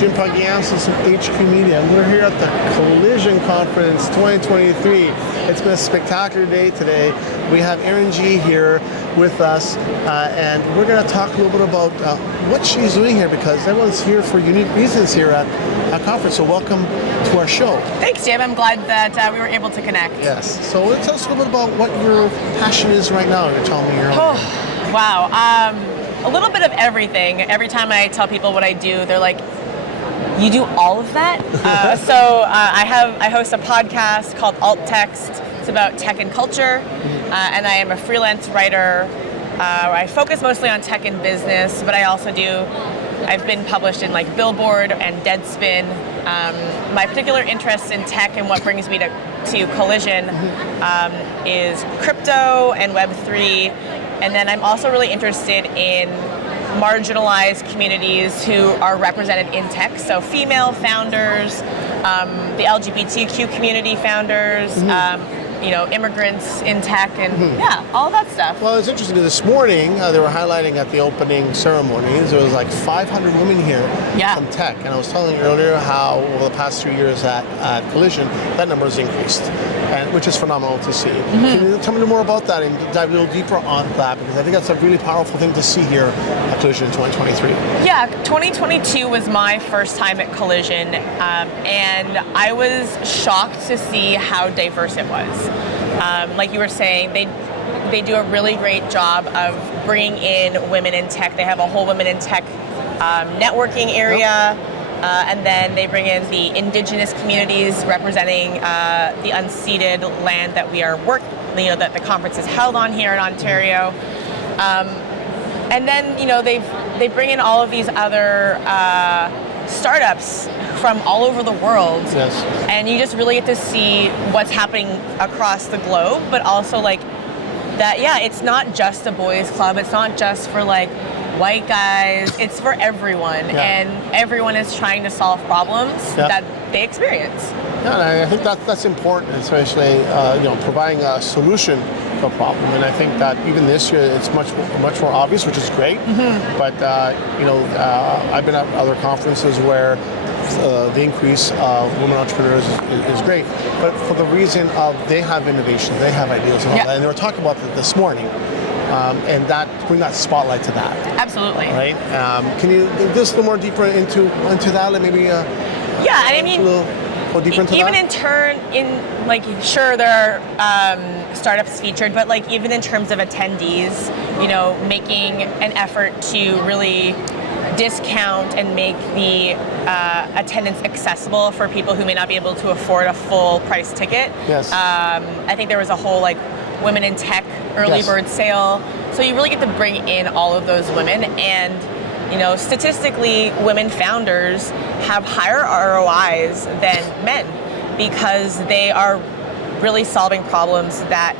Jim Pagiansis from HQ Media, and we're here at the Collision Conference 2023. It's been a spectacular day today. We have Erin Gee here with us, and we're going to talk a little bit about what she's doing here, because everyone's here for unique reasons here at our conference. So welcome to our show. Thanks, Jim. I'm glad that we were able to connect. Yes. So let's tell us a little bit about what your passion is right now. You're telling me you're Wow. A little bit of everything. Every time I tell people what I do, they're like, "You do all of that?" I host a podcast called Alt Text. It's about tech and culture, and I am a freelance writer. I focus mostly on tech and business, but I've been published in like Billboard and Deadspin. My particular interest in tech and what brings me to Collision is crypto and Web3, and then I'm also really interested in marginalized communities who are represented in tech, so female founders, the LGBTQ community founders, immigrants in tech, and all that stuff. Well, it's interesting. This morning, they were highlighting at the opening ceremonies, there was like 500 women here from tech. And I was telling you earlier how over the past 3 years at Collision, that number has increased, which is phenomenal to see. Can you tell me more about that and dive a little deeper on that? Because I think that's a really powerful thing to see here at Collision in 2023. Yeah, 2022 was my first time at Collision, and I was shocked to see how diverse it was. Like you were saying, they do a really great job of bringing in women in tech. They have a whole women in tech networking area, and then they bring in the indigenous communities representing the unceded land that we are that the conference is held on here in Ontario. And then they bring in all of these other startups from all over the world, and you just really get to see what's happening across the globe, but also like that, it's not just a boys club, it's not just for like white guys, it's for everyone, and everyone is trying to solve problems that they experience. Yeah, and I think that's important, especially providing a solution to a problem. And I think that even this year it's much more obvious, which is great. But I've been at other conferences where the increase of women entrepreneurs is great, but for the reason of they have innovation, they have ideas and all that. And they were talking about that this morning, and that bring that spotlight to that. Absolutely. Right? Can you just a little more deeper into that, like maybe? Go deeper into even that? Sure, there are startups featured, but like even in terms of attendees, making an effort to really discount and make the attendance accessible for people who may not be able to afford a full price ticket. Yes. I think there was a whole women in tech early bird sale. So you really get to bring in all of those women, and statistically, women founders have higher ROIs than men because they are really solving problems that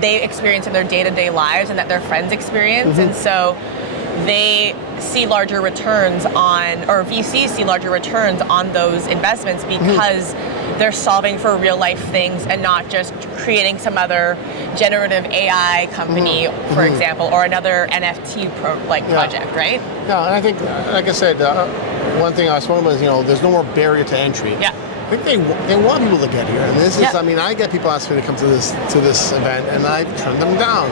they experience in their day-to-day lives and that their friends experience. And so they see larger returns or VCs see larger returns on those investments because they're solving for real life things and not just creating some other generative AI company, for example, or another NFT project, right? Yeah, and I think, like I said, one thing I was talking about is, there's no more barrier to entry. Yeah. I think they want people to get here, and this is. I get people asking me to come to this event, and I turn them down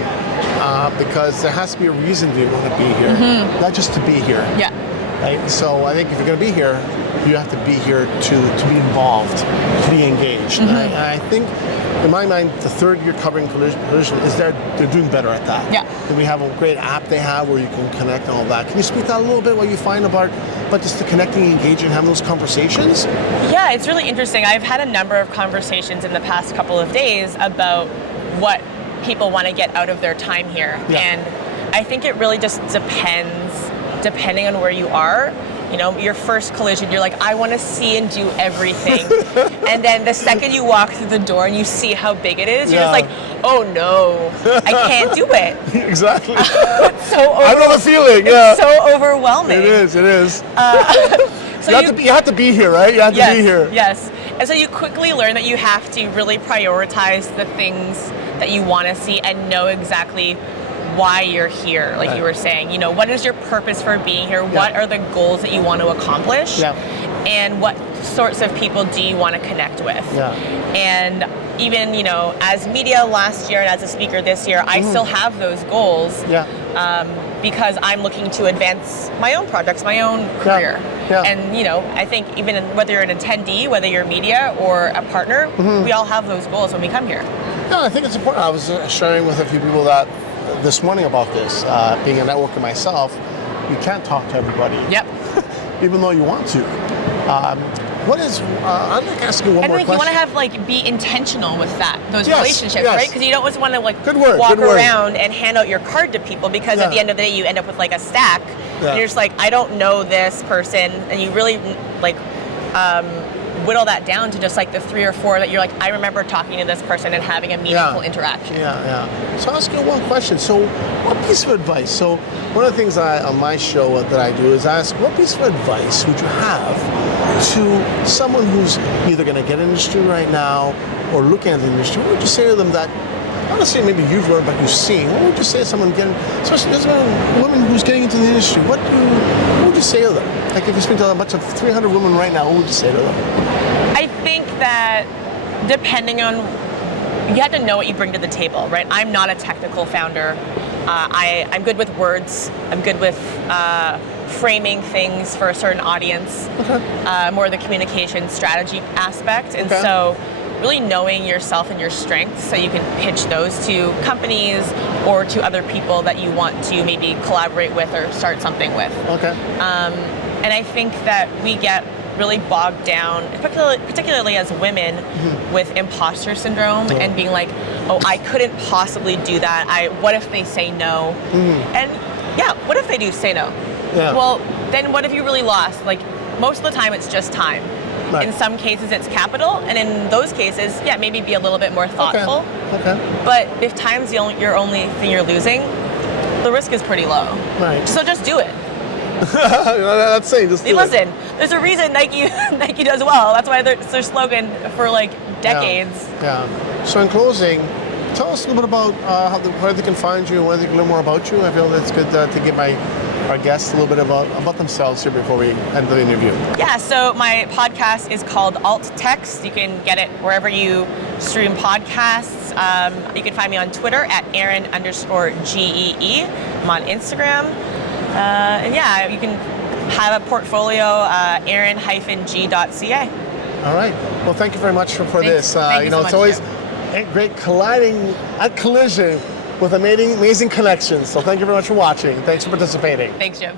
because there has to be a reason to want to be here, not just to be here. Yeah. Right. So I think if you're going to be here, you have to be here to be involved, to be engaged. And I think, in my mind, the third year covering Collision is they're doing better at that. Yeah. And we have a great app they have where you can connect and all that. Can you speak that a little bit? What you find about just the connecting, engaging, having those conversations? Yeah, it's really interesting. I've had a number of conversations in the past couple of days about what people want to get out of their time here. Yeah. And I think it really just depending on where you are. Your first Collision, you're like, I want to see and do everything. And then the second you walk through the door and you see how big it is, you're just like, oh no, I can't do it. Exactly. It's so I know the feeling, It's so overwhelming. It is. So you have to be here, right? You have to be here. Yes. And so you quickly learn that you have to really prioritize the things that you want to see and know exactly why you're here, like you were saying. You know, what is your purpose for being here? What are the goals that you want to accomplish? And what sorts of people do you want to connect with? And even, you know, as media last year and as a speaker this year, I still have those goals because I'm looking to advance my own projects, my own career. And, you know, I think even whether you're an attendee, whether you're media or a partner, we all have those goals when we come here. Yeah, I think it's important. I was sharing with a few people that this morning about this, being a networker myself, you can't talk to everybody. Even though you want to. What is, I'd like to ask you one more question. You want to have, like, be intentional with that, those relationships, right? Because you don't always want to, like, walk around and hand out your card to people because at the end of the day you end up with, like, a stack. And you're just like, I don't know this person. And you really, like, whittle that down to just, like, the 3 or 4 that you're like, I remember talking to this person and having a meaningful interaction. So I'll ask you one question. So what piece of advice, so one of the things on my show that I do is ask, what piece of advice would you have to someone who's either going to get in the industry right now or looking at the industry? What would you say to them that, I don't say maybe you've learned, but you've seen? What would you say to someone getting, especially this woman who's getting into the industry? What would you say to them? Like if you speak to a bunch of 300 women right now, what would you say to them? I think that depending on, you have to know what you bring to the table, right? I'm not a technical founder. I'm good with words. I'm good with framing things for a certain audience. More the communication strategy aspect. And so really knowing yourself and your strengths so you can pitch those to companies or to other people that you want to maybe collaborate with or start something with. And I think that we get really bogged down, particularly as women, with imposter syndrome and being like, oh, I couldn't possibly do that. What if they say no? And what if they do say no? Well, then what have you really lost? Like, most of the time it's just time. In some cases it's capital, and in those cases, maybe be a little bit more thoughtful. But if time's your only thing you're losing, the risk is pretty low. So just do it. That's saying just do it. Listen, there's a reason Nike does well. That's why it's their slogan for like decades. So in closing, tell us a little bit about where they can find you and where they can learn more about you. I feel that's good to give our guests a little bit about themselves here before we end the interview. So my podcast is called Alt Text. You can get it wherever you stream podcasts. You can find me on Twitter at Erin_GEE. I'm on Instagram. And you can have a portfolio, Erin-Gee.ca. All right. Well, thank you very much for this. Thank you so much, it's always great colliding at Collision with amazing connections. So thank you very much for watching. Thanks for participating. Thanks, Jim.